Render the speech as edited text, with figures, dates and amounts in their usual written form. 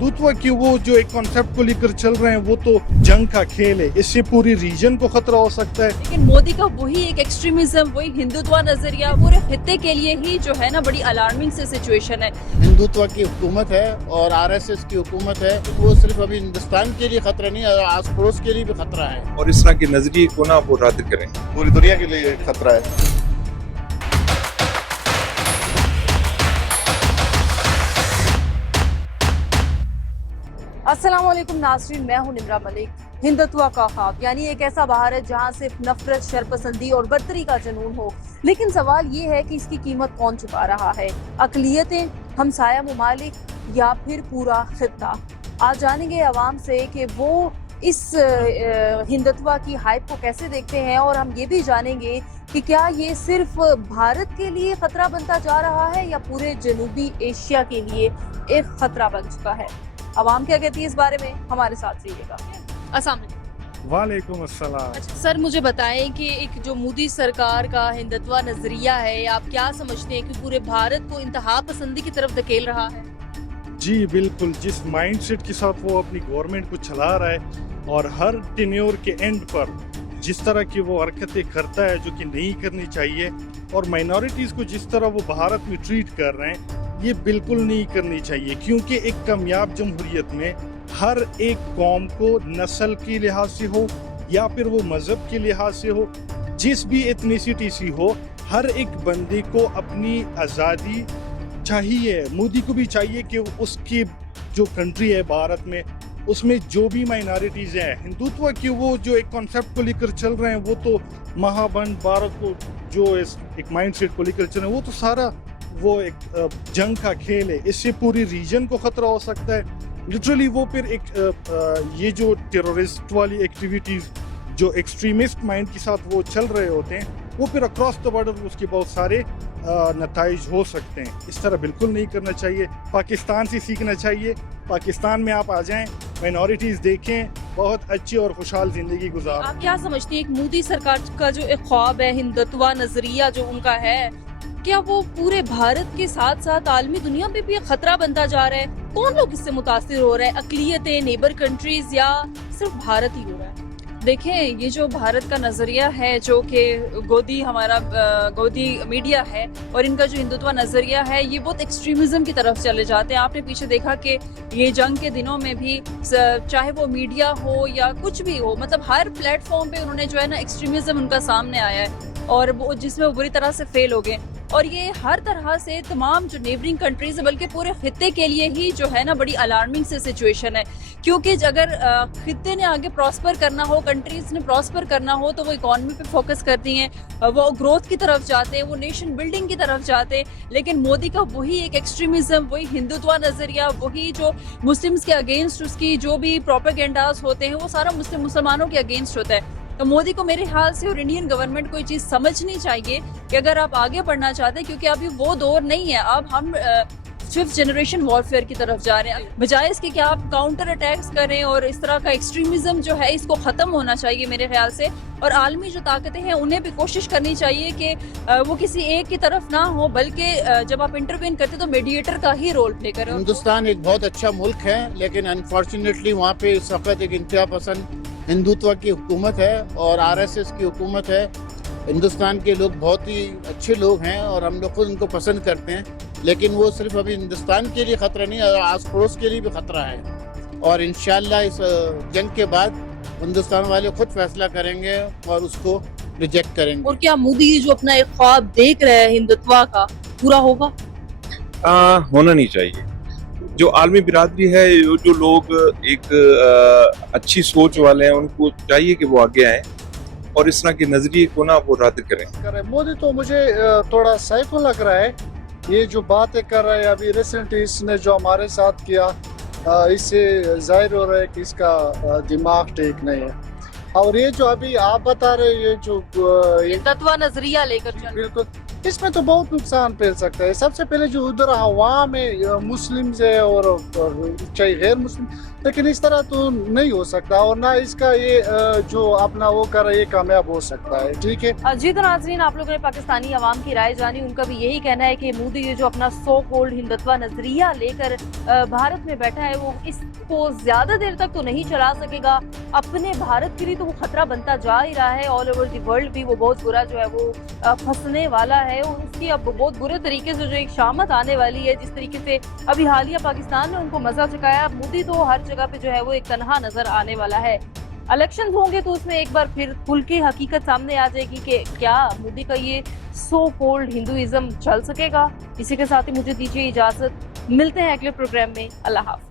हिंदुत्व की वो जो एक कॉन्सेप्ट को लेकर चल रहे हैं वो तो जंग का खेल है, इससे पूरी रीजन को खतरा हो सकता है। लेकिन मोदी का वही एक एक्सट्रीमिज्म, वही हिंदुत्व नजरिया पूरे खित्ते के लिए ही जो है ना बड़ी अलार्मिंग से सिचुएशन है। हिंदुत्व की हुकूमत है और आरएसएस की हुकूमत है, वो सिर्फ अभी हिंदुस्तान के लिए खतरा नहीं है, आस पड़ोस के लिए भी खतरा है। और इस तरह के नजरिए को ना वो रद्द करें। पूरी दुनिया के लिए खतरा है। अस्सलाम वालेकुम नाज़रीन, मैं हूं निम्रा मलिक। हिंदुत्व का ख्वाब यानी एक ऐसा भारत जहां सिर्फ नफरत, शरपसंदी और बर्तरी का जुनून हो। लेकिन सवाल ये है कि इसकी कीमत कौन चुका रहा है, अक़लियतें, हमसाया ममालिक या फिर पूरा खित्ता। आज जानेंगे अवाम से कि वो इस हिंदुत्व की हाइप को कैसे देखते हैं, और हम ये भी जानेंगे कि क्या ये सिर्फ भारत के लिए खतरा बनता जा रहा है या पूरे जनूबी एशिया के लिए एक खतरा बन चुका है। अवाम क्या कहती है इस बारे में, हमारे साथ रहिएगा। अस्सलाम वालेकुम। वालेकुम अस्सलाम। अच्छा सर, मुझे बताएं कि एक जो मोदी सरकार का हिंदुत्व नजरिया है, आप क्या समझते हैं कि पूरे भारत को इंतहा पसंदी की तरफ धकेल रहा है? जी बिल्कुल, जिस माइंडसेट के साथ वो अपनी गवर्नमेंट को चला रहा है और हर टेन्योर के एंड पर जिस तरह की वो हरकतें करता है जो कि नहीं करनी चाहिए, और माइनॉरिटीज़ को जिस तरह वो भारत में ट्रीट कर रहे हैं, ये बिल्कुल नहीं करनी चाहिए। क्योंकि एक कामयाब जमहूरियत में हर एक कौम को नस्ल के लिहाज से हो या फिर वो मज़हब के लिहाज से हो, जिस भी एथनिसिटी से हो, हर एक बंदे को अपनी आज़ादी चाहिए। मोदी को भी चाहिए कि उसकी जो कंट्री है भारत में, उसमें जो भी माइनॉरिटीज़ हैं, हिंदुत्व की वो जो एक कॉन्सेप्ट को लेकर चल रहे हैं, वो तो महाबंद भारत को जो एक माइंडसेट को लेकर चल रहे हैं, वो तो सारा वो एक जंग का खेल है, इससे पूरी रीजन को खतरा हो सकता है। लिटरली वो फिर एक ये जो टेररिस्ट वाली एक्टिविटीज़ जो एक्सट्रीमिस्ट माइंड के साथ वो चल रहे होते हैं, वो फिर अक्रॉस द बॉर्डर उसके बहुत सारे नताइज हो सकते हैं। इस तरह बिल्कुल नहीं करना चाहिए। पाकिस्तान से सीखना चाहिए। पाकिस्तान में आप आ जाएं, माइनॉरिटीज़ देखें, बहुत अच्छी और खुशहाल ज़िंदगी गुजार। आप क्या समझते हैं एक मोदी सरकार का जो एक ख्वाब है, हिंदुत्व नजरिया जो उनका है, क्या वो पूरे भारत के साथ साथ आलमी दुनिया में भी एक खतरा बनता जा रहा है? कौन लोग इससे मुतासिर हो रहे हैं, अक़लियतें, नेबर कंट्रीज या सिर्फ भारत ही हो रहा है? देखें, ये जो भारत का नज़रिया है, जो कि गोदी मीडिया है, और इनका जो हिंदुत्व नज़रिया है, ये बहुत एक्सट्रीमिज़म की तरफ चले जाते हैं। आपने पीछे देखा कि ये जंग के दिनों में भी चाहे वो मीडिया हो या कुछ भी हो, मतलब हर प्लेटफॉर्म पे उन्होंने जो है ना एक्सट्रीमिज़म उनका सामने आया है, और वो जिसमें वो बुरी तरह से फेल हो गए। और ये हर तरह से तमाम जो नेबरिंग कंट्रीज है, बल्कि पूरे खित्ते के लिए ही जो है ना बड़ी अलार्मिंग से सिचुएशन है। क्योंकि अगर खित्ते ने आगे प्रॉस्पर करना हो, कंट्रीज ने प्रॉस्पर करना हो, तो वो इकॉनमी पे फोकस करती हैं, वो ग्रोथ की तरफ जाते हैं, वो नेशन बिल्डिंग की तरफ जाते हैं। लेकिन मोदी का वही एक एक्सट्रीमिज्म, वही हिंदुत्व नजरिया, वही जो मुस्लिम्स के अगेंस्ट उसकी जो भी प्रोपेगेंडास होते हैं, वो सारा मुसलमानों के अगेंस्ट होता है। तो मोदी को मेरे ख्याल से और इंडियन गवर्नमेंट को ये चीज़ समझनी चाहिए कि अगर आप आगे बढ़ना चाहते हैं, क्योंकि अभी वो दौर नहीं है, अब हम फिफ्थ जनरेशन वॉरफेयर की तरफ जा रहे हैं। बजाय इसके कि आप काउंटर अटैक्स करें और इस तरह का एक्सट्रीमिज्म जो है इसको ख़त्म होना चाहिए मेरे ख्याल से। और आलमी जो ताकतें हैं उन्हें भी कोशिश करनी चाहिए कि वो किसी एक की तरफ ना हो, बल्कि जब आप इंटरवेन करते तो मीडिएटर का ही रोल प्ले करें। हिंदुस्तान एक बहुत अच्छा मुल्क है, लेकिन अनफॉर्चुनेटली वहाँ पे इस वक्त एक इंतहा पसंद हिंदुत्व की हुकूमत है और आरएसएस की हुकूमत है। हिंदुस्तान के लोग बहुत ही अच्छे लोग हैं और हम लोग खुद उनको पसंद करते हैं, लेकिन वो सिर्फ अभी हिंदुस्तान के लिए खतरा नहीं है, आस पड़ोस के लिए भी खतरा है। और इंशाल्लाह इस जंग के बाद हिंदुस्तान वाले खुद फैसला करेंगे और उसको रिजेक्ट करेंगे। और क्या मोदी जो अपना एक ख्वाब देख रहे हैं हिंदुत्व का, पूरा होगा? होना नहीं चाहिए। जो आलमी बिरादरी है, जो लोग एक अच्छी सोच वाले हैं, उनको चाहिए कि वो आगे आए और इस तरह के नजरिए को ना वो रद्द करें। मोदी तो मुझे थोड़ा साइको लग रहा है। ये जो बातें कर रहा है अभी रिसेंट इसने जो हमारे साथ किया, इससे जाहिर हो रहा है कि इसका दिमाग ठीक नहीं है। और ये जो अभी आप बता रहे, ये जो हिंदुत्व नजरिया लेकर चल, बिल्कुल इसमें तो बहुत नुकसान फैल सकता है। सबसे पहले जो उधर हवा में मुस्लिम है और चाहे गैर मुस्लिम, लेकिन इस तरह तो नहीं हो सकता और ना इसका ये जो अपना वो कर रहा है ये कामयाब हो सकता है। ठीक है जी, तो नाज़रीन, आप लोगों ने पाकिस्तानी अवाम की राय जानी। उनका भी यही कहना है कि मोदी ये जो अपना सो कॉल्ड हिंदुत्व नजरिया लेकर भारत में बैठा है, वो इसको ज्यादा देर तक तो नहीं चला सकेगा। अपने भारत के लिए तो वो खतरा बनता जा ही रहा है, ऑल ओवर द वर्ल्ड भी वो बहुत बुरा जो है वो फंसने वाला है। और उसकी अब बहुत बुरे तरीके से जो एक शामत आने वाली है, जिस तरीके से अभी हालिया पाकिस्तान ने उनको मजा चुकाया, मोदी तो हर जगह पे जो है वो एक तनहा नजर आने वाला है। इलेक्शन होंगे तो उसमें एक बार फिर खुल के हकीकत सामने आ जाएगी कि क्या मोदी का ये सो कॉल्ड हिंदुइज्म चल सकेगा। इसी के साथ ही मुझे दीजिए इजाजत, मिलते हैं अगले प्रोग्राम में। अल्लाह हाफ़िज़।